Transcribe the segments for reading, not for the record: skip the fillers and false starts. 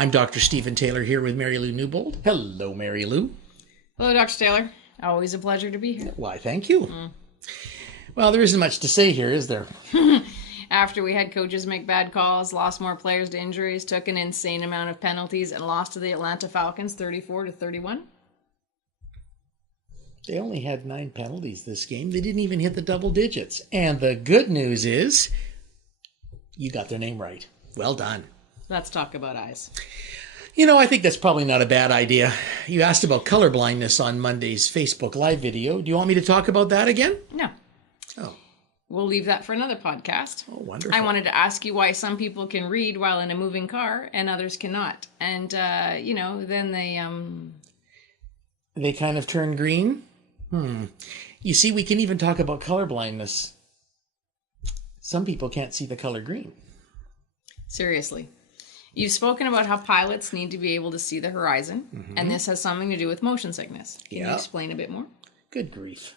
I'm Dr. Stephen Taylor here with Mary Lou Newbold. Hello, Mary Lou. Hello, Dr. Taylor. Always a pleasure to be here. Why, thank you. Well, there isn't much to say here, is there? After we had coaches make bad calls, lost more players to injuries, took an insane amount of penalties, and lost to the Atlanta Falcons 34-31. They only had 9 penalties this game. They didn't even hit the double digits. And the good news is, you got their name right. Well done. Let's talk about eyes. You know, I think that's probably not a bad idea. You asked about color blindness on Monday's Facebook Live video. Do you want me to talk about that again? No. Oh. We'll leave that for another podcast. Oh, wonderful. I wanted to ask you why some people can read while in a moving car and others cannot. And, then they kind of turn green? You see, we can even talk about color blindness. Some people can't see the color green. Seriously. You've spoken about how pilots need to be able to see the horizon, and this has something to do with motion sickness. Can you explain a bit more? Good grief.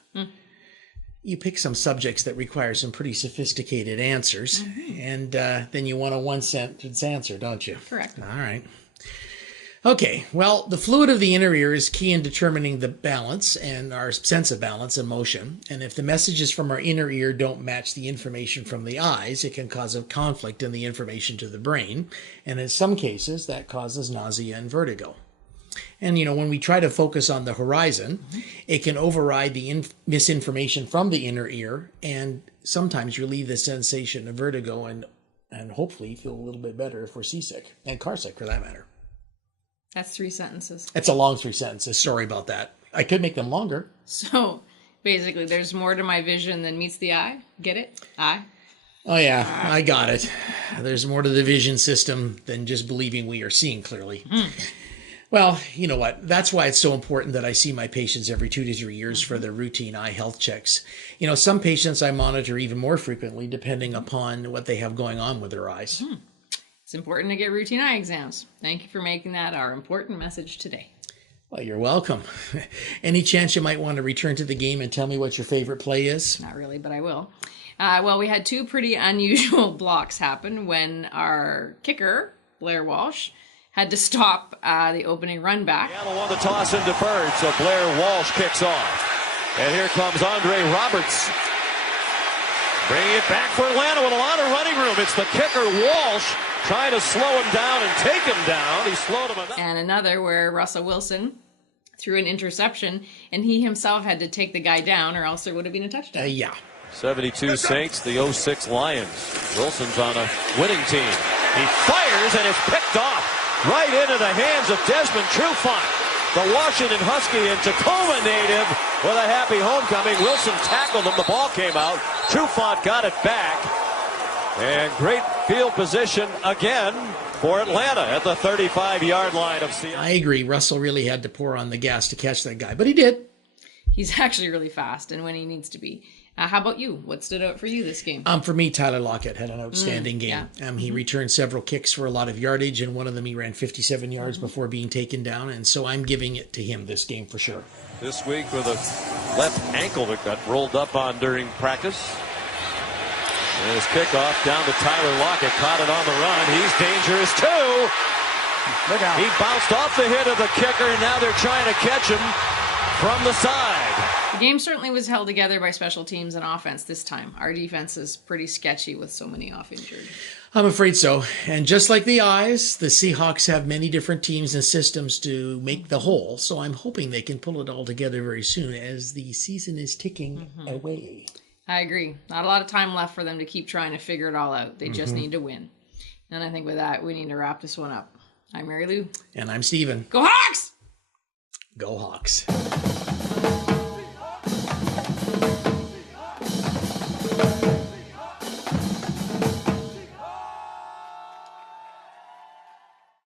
You pick some subjects that require some pretty sophisticated answers, and then you want a one-sentence answer, don't you? Correct. All right. Okay, well, the fluid of the inner ear is key in determining the balance and our sense of balance and motion. And if the messages from our inner ear don't match the information from the eyes, it can cause a conflict in the information to the brain. And in some cases, that causes nausea and vertigo. And, when we try to focus on the horizon, it can override the misinformation from the inner ear and sometimes relieve the sensation of vertigo and hopefully feel a little bit better if we're seasick and carsick for that matter. That's 3 sentences. It's a long 3 sentences. Sorry about that. I could make them longer. So, basically, there's more to my vision than meets the eye. Get it? Eye? Oh, yeah, I got it. There's more to the vision system than just believing we are seeing clearly. Well, you know what? That's why it's so important that I see my patients every 2 to 3 years for their routine eye health checks. Some patients I monitor even more frequently depending upon what they have going on with their eyes. It's important to get routine eye exams. Thank you for making that our important message today. Well, you're welcome. Any chance you might want to return to the game and tell me what your favorite play is? Not really, but I will. We had 2 pretty unusual blocks happen when our kicker, Blair Walsh, had to stop the opening run back. Seattle won the toss and deferred, so Blair Walsh kicks off. And here comes Andre Roberts. Bringing it back for Atlanta with a lot of running room. It's the kicker, Walsh, trying to slow him down and take him down. He slowed him enough. And another where Russell Wilson threw an interception, and he himself had to take the guy down, or else there would have been a touchdown. 72 Saints, the 06 Lions. Wilson's on a winning team. He fires, and it's picked off right into the hands of Desmond Trufant. The Washington Husky and Tacoma native with a happy homecoming. Wilson tackled him. The ball came out. Trufant got it back. And great field position again for Atlanta at the 35-yard line of Seattle. I agree. Russell really had to pour on the gas to catch that guy, but he did. He's actually really fast and when he needs to be. How about you? What stood out for you this game? For me, Tyler Lockett had an outstanding game. Yeah. He returned several kicks for a lot of yardage, and one of them he ran 57 yards before being taken down, and so I'm giving it to him this game for sure. This week with a left ankle that got rolled up on during practice. And his kickoff down to Tyler Lockett. Caught it on the run. He's dangerous too. Look out. He bounced off the hit of the kicker, and now they're trying to catch him from the side. The game certainly was held together by special teams and offense this time. Our defense is pretty sketchy with so many off-injured. I'm afraid so. And just like the eyes, the Seahawks have many different teams and systems to make the whole. So I'm hoping they can pull it all together very soon as the season is ticking away. I agree. Not a lot of time left for them to keep trying to figure it all out. They just need to win. And I think with that, we need to wrap this one up. I'm Mary Lou. And I'm Steven. Go Hawks! Go Hawks.